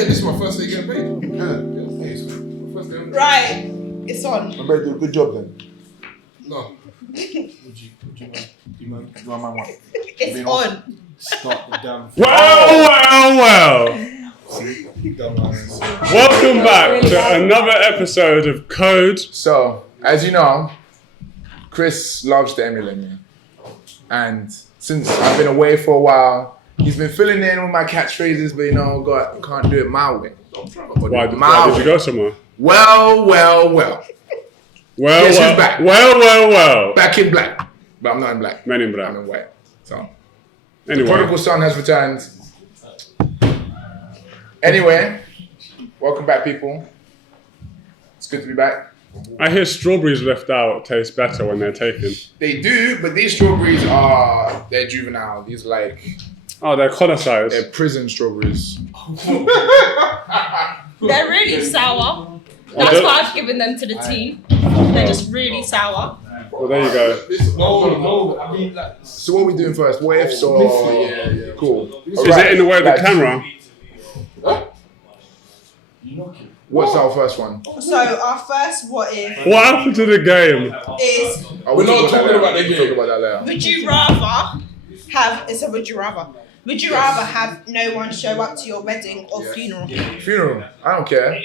yeah, this is my first day getting paid. Right, it's on. I better do a good job then. No. Would you mind? Do I mind what? It's on. Start the damn thing. Well. Welcome back to another episode of Code. So, as you know, Chris loves to emulate me. And since I've been away for a while, he's been filling in with my catchphrases, but God, can't do it my way. Why did you go somewhere? Well. Yes, he's back. Well. Back in black. But I'm not in black. Men in black. I'm in white. So, anyway. The prodigal son has returned. Anyway, welcome back, people. It's good to be back. I hear strawberries left out taste better when they're taken. They do, but these strawberries they're juvenile. These are like... Oh, they're connoisseurs. They're prison strawberries. They're really sour. That's why I've given them to the team. They're just really sour. Well, there you go. No. I mean, so what are we doing first? What ifs or... Yeah. Cool. Is it in the way of the camera? What's our first one? So our first what if What happened to the game? is We're not talking about the game. We'll talk about that later. would you rather have would you rather have no one show up to your wedding or funeral? Funeral. I don't care.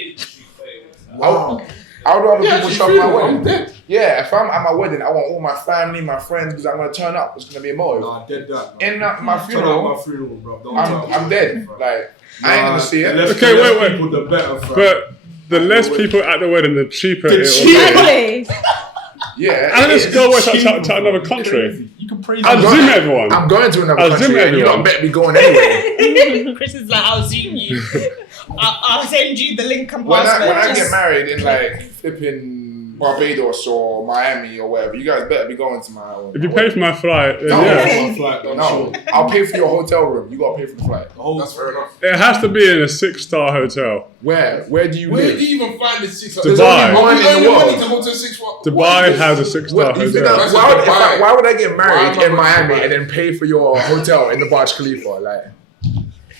Wow. I would rather people show up at my I'm wedding. dead. Yeah, if I'm at my wedding, I want all my family, my friends, because I'm going to turn up. It's going to be a motive. Nah, dead that. In my Turn out funeral, my funeral, bro. Don't I'm dead. Like, I ain't going to see The it. less- Okay, the less wait. people, the better, fam. But the less people at the wedding, the cheaper it will be. Exactly. Yeah. And it let's is. go away to another country. You can praise I'll zoom everyone. I'm going to another I'll country, zoom and you everyone. don't bet me going anyway. Chris is like, I'll zoom you. I'll send you the link and When password. I get married in like flipping Barbados or Miami or whatever, you guys better be going to my wedding. If you pay for my flight, then No. yeah. my flight, though, No, sure. I'll pay for your hotel room. You gotta pay for the flight. That's fair enough. It has to be in a 6-star hotel. Where do you Where live? do you even find the 6? Dubai. There's only one in the world. money to go to a 6. Dubai has a 6-star You think hotel. that- Dubai. why would I get Why married am I in going to Miami Dubai? and then pay for your hotel in the Burj Khalifa? Like,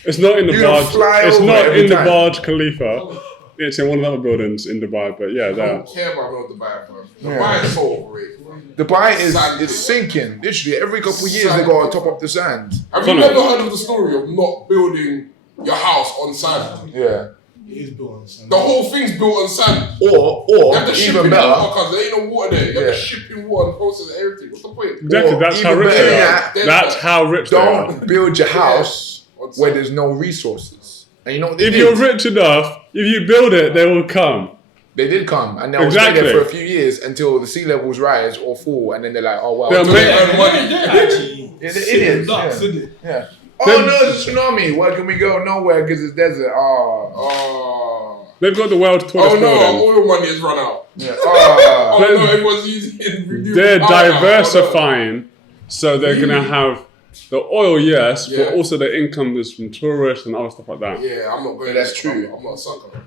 It's not in the You gotta Burj. fly It's over not every in the time. Burj Khalifa. It's in one of the other buildings in Dubai, but yeah, I there. don't care about no Dubai, bro. Yeah. Dubai is so overrated. Dubai is Sand. it's sinking. Literally, every couple of years they Sand. gotta top up the sand. Have you Connor. never heard of the story of not building your house on sand? Yeah. It is built on sand. The whole thing's built on sand. Or You have to ship even it better. out because there ain't no water there. You have Yeah. to ship in water and process everything. What's the point? Exactly, Or that's how even rich better they than are. that, That's how rich they are. don't build your house On where sand. there's no resources. And you know what they If did? you're rich enough, if you build it, they will come. They did come and they'll stay Exactly. there for a few years until the sea levels rise or fall, and then they're like, oh wow. They'll They make- earn money. Actually, Yeah, it is. nuts, Yeah. isn't it? Yeah. Oh Then- no, it's a tsunami. Where can we go? Nowhere because it's desert. Oh. Oh. They've got the world's Oh tallest no, building. oil money has run out. Yeah. Oh Oh. no, everyone's using renewable They're power now. Oh, no. diversifying, so they're gonna have the oil, yes, Yeah. but also the income is from tourists and other stuff like that. Yeah, I'm not going. Yeah, that's there. true. I'm not a sucker.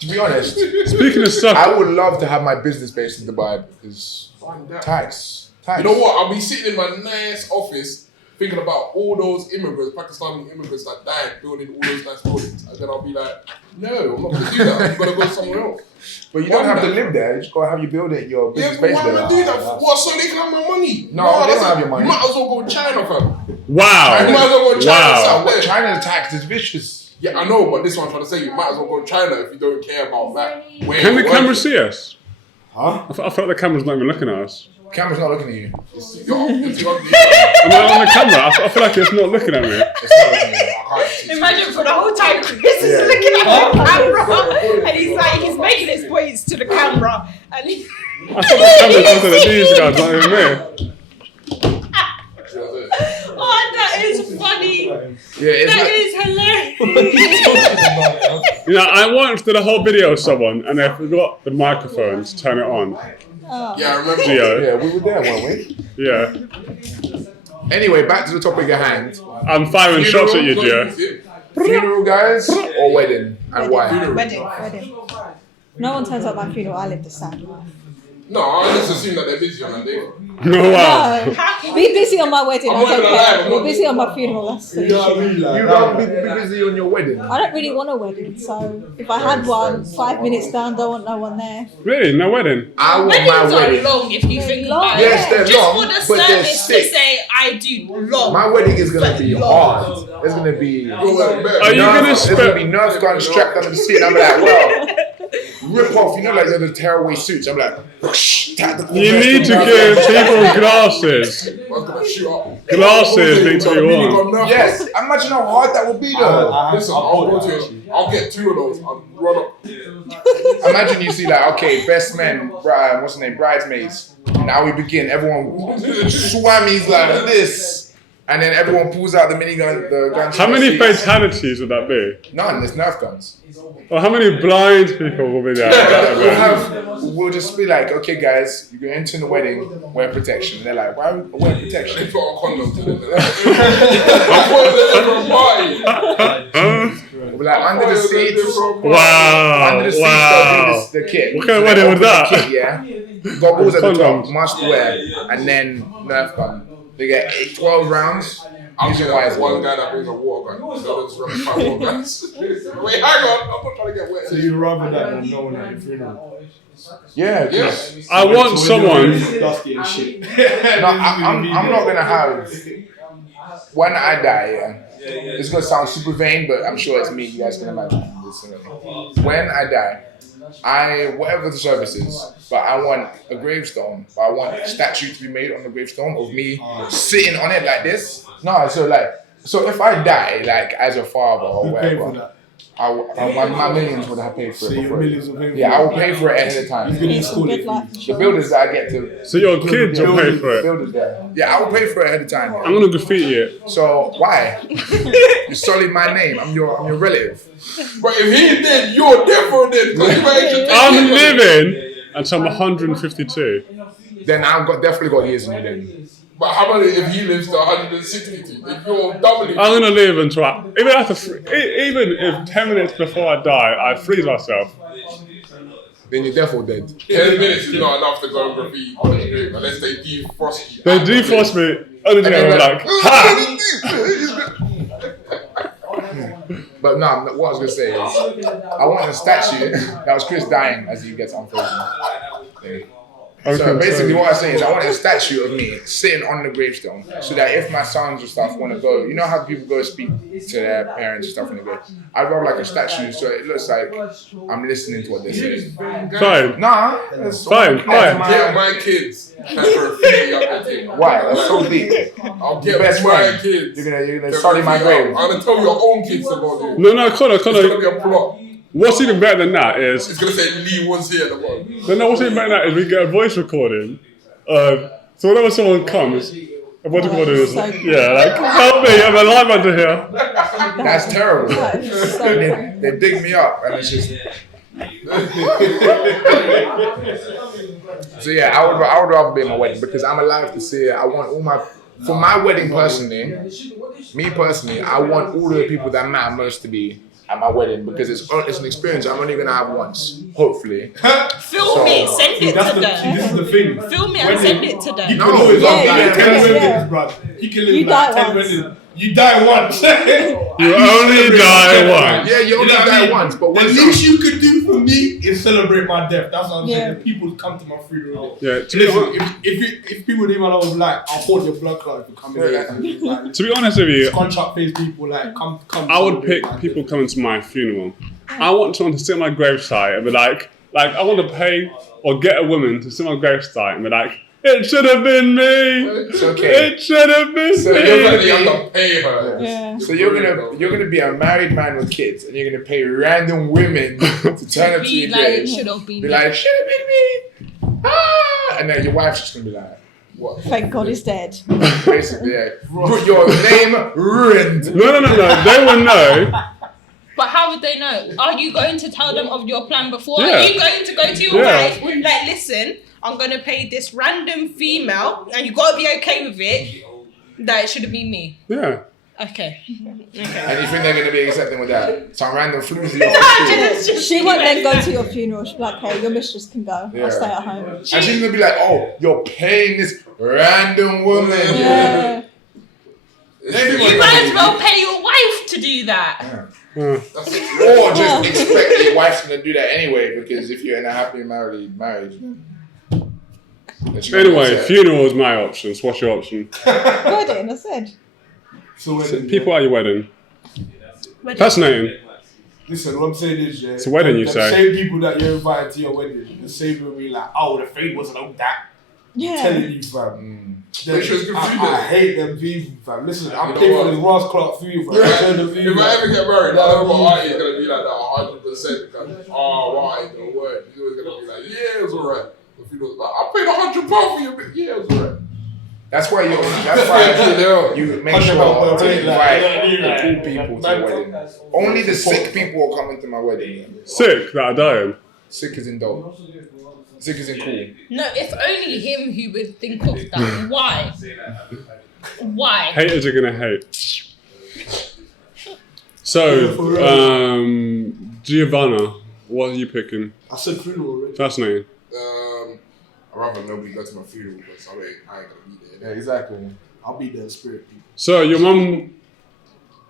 To be honest, Speaking of stuff, I would love to have my business based in Dubai because Find that. tax. You know what? I'll be sitting in my nice office thinking about all those immigrants, Pakistani immigrants that died building all those nice buildings, and then I'll be like, no, I'm not going to do that. I'm going to go somewhere else. But you don't have to live there. You just gotta have you build it. Your Yeah, business but based why there. am I doing that? What? So they can have my money? No, they don't that's have it. your money. You might as well go to China, fam. wow, You might as well go to China. wow. South there. China's tax is vicious. Yeah, I know, but this one I'm trying to say, you might as well go to China if you don't care about that. Where Can the you're camera working. see us? Huh? I feel like the camera's not even looking at us. Camera's not looking at you. You're too ugly. Am I on the camera? I feel like it's not looking at me. It's not looking at you. I can't see. Imagine for the whole time Chris is Yeah. looking at the camera and he's making his points to the camera and he, I thought the camera's onto the news guys, not even me. oh that is funny. Yeah, it's That like, is hilarious. You know, I watched the whole video of someone and they forgot the microphone to turn it on. Yeah, I remember. Gio. yeah, we were there, weren't we? Yeah. Anyway, back to the topic at hand. I'm firing shots at you, Gio. Funeral, guys, or wedding, and why? Wedding. No one turns up my funeral. I live the sad life. No, I just assume that they're busy on that day. No, wow. No. Be busy on my wedding. I'm I not don't even care. alive, You're busy on my funeral. That's the You know what I issue. mean? Like, You don't be busy on your wedding. I don't really want a wedding, so if I had one, 5 minutes down, don't want no one there. Really? No wedding? I want my Weddings are wedding. long if you think long. about Yes, it. they're Just long, for the but they're service to sick. say I do long. My wedding is gonna be hard. It's gonna be. Are you gonna There's gonna be spend? Nerf guns strapped under the seat. I'm like, well, rip off. You know, like the tearaway suits. I'm like, whoosh, tactical You vest, need to and give vest. people glasses. Man's gonna shoot up. Glasses need to be worn. Yes, imagine how hard that would be though. Listen, I'll get 2 of those. I'll run up. Imagine you see like, okay, best men, what's the name, bridesmaids. Now we begin. Everyone swammies like this, and then everyone pulls out the minigun, the guns. How from the many seats. fatalities would that be? None. There's Nerf guns. Or how many blind people will be there? We'll just be like, okay, guys, you're going into the wedding, wear protection. And they're like, why wear They protection? put on condoms to them. I thought they were party. We're like under the seats. Wow. Under the seats, Wow. they'll do the kit. What kind of So wedding they was open that? the kit, yeah. Goggles at the top, Condoms. must wear, and then Nerf gun. They get 12 rounds. I'm Use just your wise one one. guy that brings a water gun. So just run 5 water guns. Wait, hang on. I'm not trying to get wet. So you'd rather that than no one at your funeral? Yeah, Yeah. 'cause- I want someone. Dusty and shit. No, I'm not gonna have. When I die, yeah, it's gonna sound super vain, but I'm sure it's me. You guys can imagine this. When I die, whatever the service is, but I want a gravestone. But I want a statue to be made on the gravestone of me sitting on it like this. No, so if I die, like as a father or Who paid for whatever, that? my millions would have paid for So it your before. millions will pay for Yeah, it. I will pay for it ahead of He's time. gonna It's a install good it. life The insurance. builders that I get to. So your kids will pay for it. Builders there. Yeah, I will pay for it ahead of time. I'm gonna graffiti it. So why? You sullied my name. I'm your relative. But if he did, you're different then. Because you managed to take I'm it. living until I'm 152. Then I've definitely got years in you then. But how about if he lives to 160? If you're doubling. I'm gonna live until even if 10 minutes before I die, I freeze myself. Then you're definitely dead. 10 minutes is not enough to go and graffiti on his grave unless they defrost you. They defrost me. Only thing I'm like, ha! But no, what I was gonna say is, I want a statue that was Chris dying as he gets unfrozen. So basically, what I say is, I want a statue of me sitting on the gravestone, so that if my sons and stuff want to go, you know how people go speak to their parents and stuff when they go. I'd rather like a statue, so it looks like I'm listening to what they're saying. Fine. Nah, that's Fine. Get my kids to graffiti up the thing. Why? That's so deep. I'll get Best my friend. kids. You're gonna to sully my graffiti grave. up. I'm gonna tell your own kids to go do. No, Connor. It's gonna be a plot. What's even better than that is, It's gonna say Lee was here at the bottom. no, what's even better than that is we get a voice recording. So whenever someone comes, what do you call it? Is yeah, like help me, I'm alive under here. That's terrible. That is so And they dig me up, and it's just. So yeah, I would rather be in my wedding because I'm alive to see it. I want all my for my wedding personally. Me personally, I want all the people that matter most to be at my wedding because it's an experience I'm only gonna have once, hopefully. Film it, send it That's to the, them. this is the thing. Film it and send it to You them. can No, always yeah, live yeah, like 10 yeah. weddings, bro. You can live You like die 10 once. weddings. You die once. You only die once. Yeah, you only know what I die mean? once, but The once least you could do for me is celebrate my death. That's what I'm Yeah. saying. The people come to my funeral. Yeah, to be, Listen, if people didn't want to like, I'll hold your blood clot if you come in here. Like, to be honest with you, contract face people like come. I would celebrate pick my people death. coming to my funeral. I want someone to sit on my gravesite and be like I want to pay or get a woman to sit on my gravesite and be like, it should have been me. It's okay. It should have been So You're me. gonna have to pay her. Yeah. So you're gonna be a married man with kids, and you're gonna pay random women to turn up to Be your like, grave, should have been. be like, should have been me, and then your wife's just gonna be like, what? Thank God he's dead. Basically, yeah. Your name ruined. No. They will know. But how would they know? Are you going to tell them of your plan before? Yeah. Are you going to go to your Yeah. wife like, listen, I'm going to pay this random female, and you got to be okay with it, that it should have been me. Yeah. Okay. And you think they're going to be accepting with that? Some random floozy off the street. She won't then go to your funeral. She'll be like, hey, your mistress can go. Yeah. I'll stay at home. And she's going to be like, oh, you're paying this random woman. Yeah. You might as well pay your wife to do that. Or just expect your wife's going to do that anyway, because if you're in a happy marriage, Anyway, funeral is my option. So what's your option? Wedding, I said. So People at your wedding. Fascinating. Listen, what I'm saying is, yeah. It's a wedding, you the say? same people that you're invited to your wedding, the same will be like, oh, the food wasn't on that. Yeah. Telling you, fam. Make sure it's good food, I then. hate them people, fam. Listen, I'm You know paying what? for this Ross Clark food, fam. If I ever get married, I know my auntie is going to be like that 100% because, oh, why? The word. He's always going to be like, yeah, it was alright. If you know, like, I paid £100 for you, but yeah, it was alright. That's why you make sure to invite the cool people to your wedding. Only the sick people are coming to my wedding. Sick that are dying. Sick is in dope. Sick is in cool. No, it's only him who would think of that. Why? Why? Haters are gonna hate. So, Giovanna, what are you picking? I said funeral already. Fascinating. I'd rather nobody go to my funeral because I ain't going to be there. Yeah, exactly. I'll be there in spirit, people. So your mum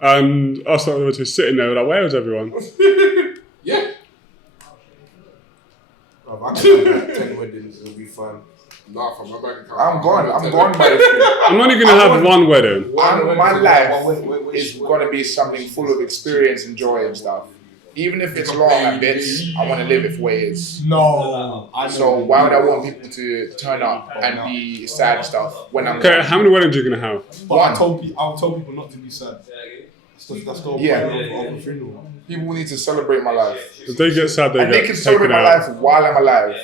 and us that were sitting there, like, where was everyone? Yeah. I can have like 10 weddings, it'll be fun. Nah, from my bank account. I'm gone by the funeral. I'm only gonna have one wedding. My life is gonna be something full of experience and joy and stuff. Even if it's long and bits, I want to live it for what it is. No. So why would I want people to turn up and be sad and stuff when I'm Okay, how many weddings are you gonna have? But I'll tell people not to be sad. That's the whole point of a funeral. People need to celebrate my life. If they get sad, they And get they can celebrate taken my out. life while I'm alive.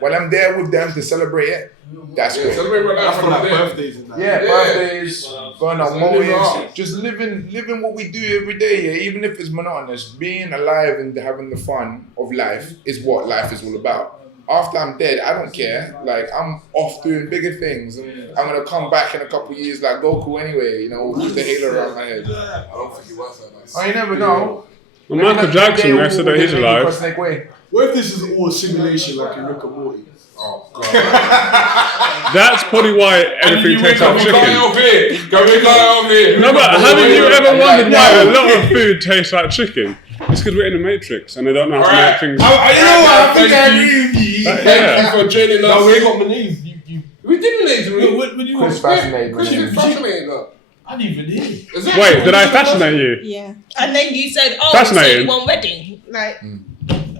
When I'm there with them to celebrate it, that's Yeah, good. celebrate my life That's for when I'm like there. birthdays and that. Yeah, birthdays, going on Just living motives, life. just living what we do every day, yeah, even if it's monotonous. Being alive and having the fun of life is what life is all about. After I'm dead, I don't care. Like, I'm off doing bigger things, and I'm gonna come back in a couple of years like Goku anyway, you know, with the halo around my head. I don't think it was that nice. Oh, you never know. Well, Michael Jackson, they said that he's alive. What if this is all a simulation like in Rick and Morty? Oh, God. That's probably why everything tastes like chicken. Can we go over here? No, but haven't you ever wondered why a lot of food tastes like chicken? It's because we're in the Matrix and they don't know how to make Alright. things. You know what? I think I agree with you. Thank you for joining us. No, we ain't got my name. We didn't name What do you Chris want? fascinating. Chris is fascinating though. I didn't even hear. Wait, did I fascinate you? Yeah. And then you said, oh, Fascinating. so you want wedding? Like,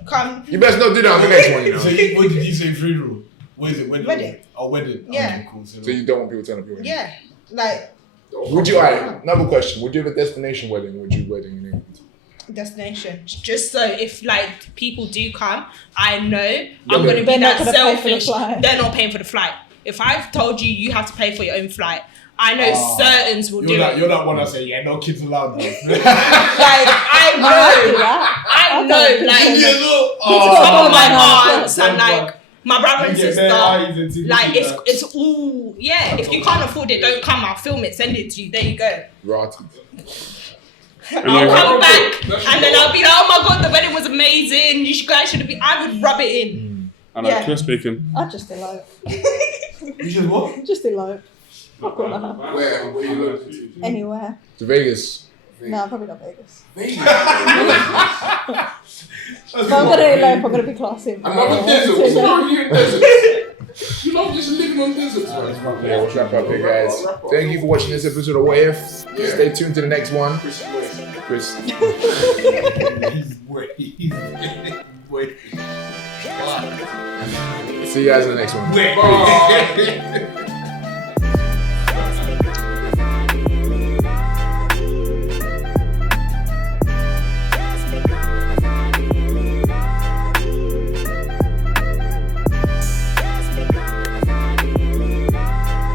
come. You best not do that on the next one, you know. So what did you say funeral? What is it? Wedding. Oh, wedding. Yeah. Okay, cool. So you don't want people turning up your wedding? Yeah. Like, Would you, alright, another question. Would you have a destination wedding or would you wedding in England? destination. Just so if like people do come, I know I'm but gonna be they're not that gonna pay for the selfish. flight. They're not paying for the flight. If I've told you you have to pay for your own flight, I know certains will do it. You're that one that say, yeah, no kids allowed. Like I I know, some of my aunts and like my brother and sister. Like it's all if you can't afford it, don't come. I'll film it, send it to you. There you go. Rotted. I'll come back and then I'll be like, oh my god, the wedding was amazing. You guys should have been. I would rub it in. I know, Chris speaking. I'd just elope. You should what? Just elope. Not gonna happen. Where? Where you looking to? Anywhere. To Vegas. No, probably not Vegas. Vegas. If I'm gonna elope, I'm gonna be classy. Another desert. What's wrong with you in deserts? You love just living on deserts, man. Yeah, we'll wrap up here, guys. Thank you for watching this episode of What If. Stay tuned to the next one. Chris. Wait. See you guys in the next one. Bye.